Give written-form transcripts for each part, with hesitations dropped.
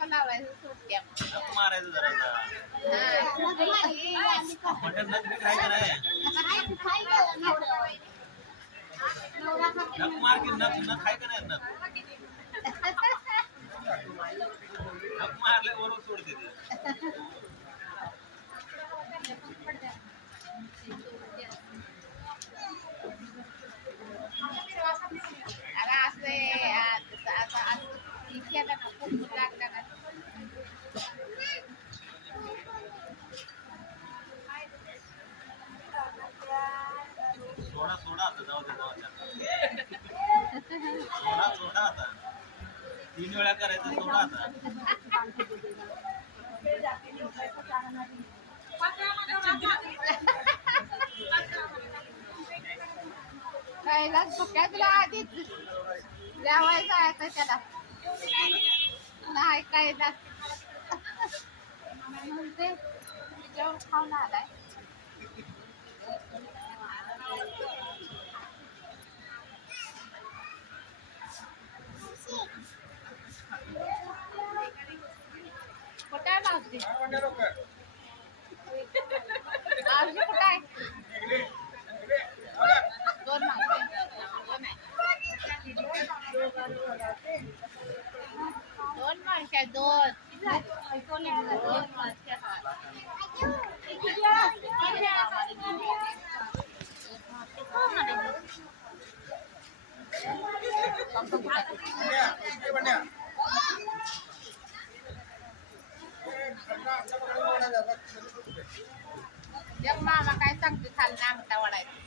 नका लावायचं सुट्ट्या नख मारायचं जरा मटण नख बी खाय का नाही नख मार की नख नख खाय का नाही नख नख मारले बरोबर सोडते ते सोडा सोडा आता जाऊ दे सोडा सोडा आता 3 वेळा करायचं सोडा आता कैलास भुक्या तुला आधीच जेवायचं आहे तर त्याला नाही कैलास म्हणते जेवण खाऊन आलाय कुठे आहे मावशी मावशी कुठे आहे दोन मावशी दोन माणसं दोन जग मामा काय सांगते खाली आमटा वडायचं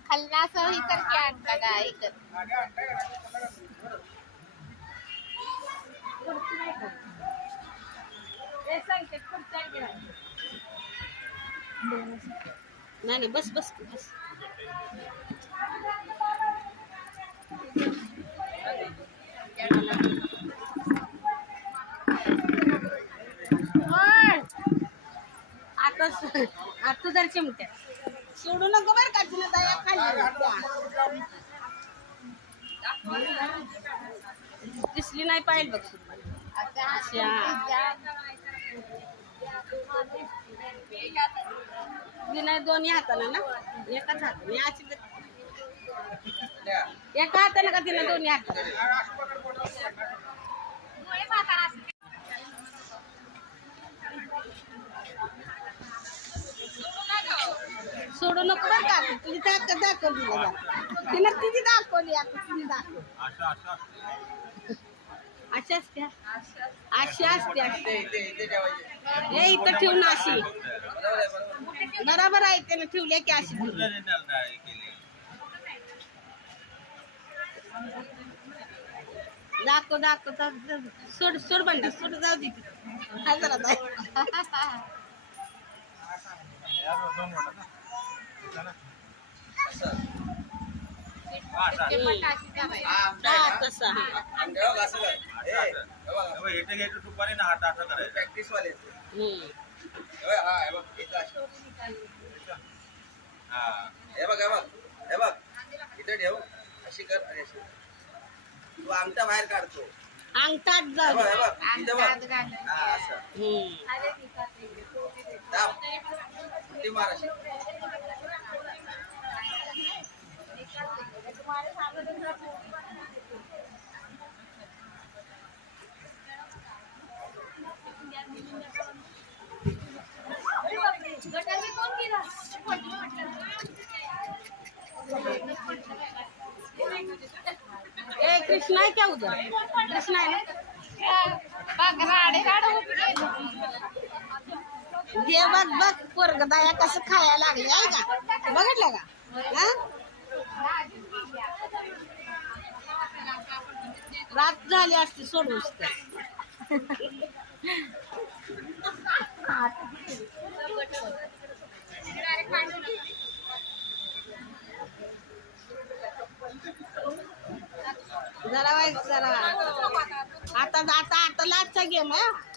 खाल्ला असं ही करते आणता का ऐकत नाही बस बस बस आता जर चिमट्या सोडू नको बर का तुला दया खाली दिसली नाही पाहिजे बघ नाही दोन्ही हाताने ना एकाच हाताने एका हाताने का तिने दोन्ही हाताने सोडू नको बरं का तुझी ताकद दाखवली तिने तिची दाखवली आता तिने दाखव अशी असते अशी असते हे इथं ठेवून अशी बरोबर आहे त्याने ठेवले की अशी दाखव दाखव सोड सोड बंडा सोड जाऊ दे जरा तुपाने ना हात असं करायचं प्रॅक्टिस वाले हे बघ इथे ठेव अशी कर आणि अशी तू अंगठा बाहेर काढतो अंगठात मार अशी कृष्णा है क्या उधर कृष्णा है दे बघ बघ पोरग दया कसं खायला लागले आहे का बघितलं का रात झाली असती सोडून जरा वाईट जरा आता आता आता लास्टचा गेम आहे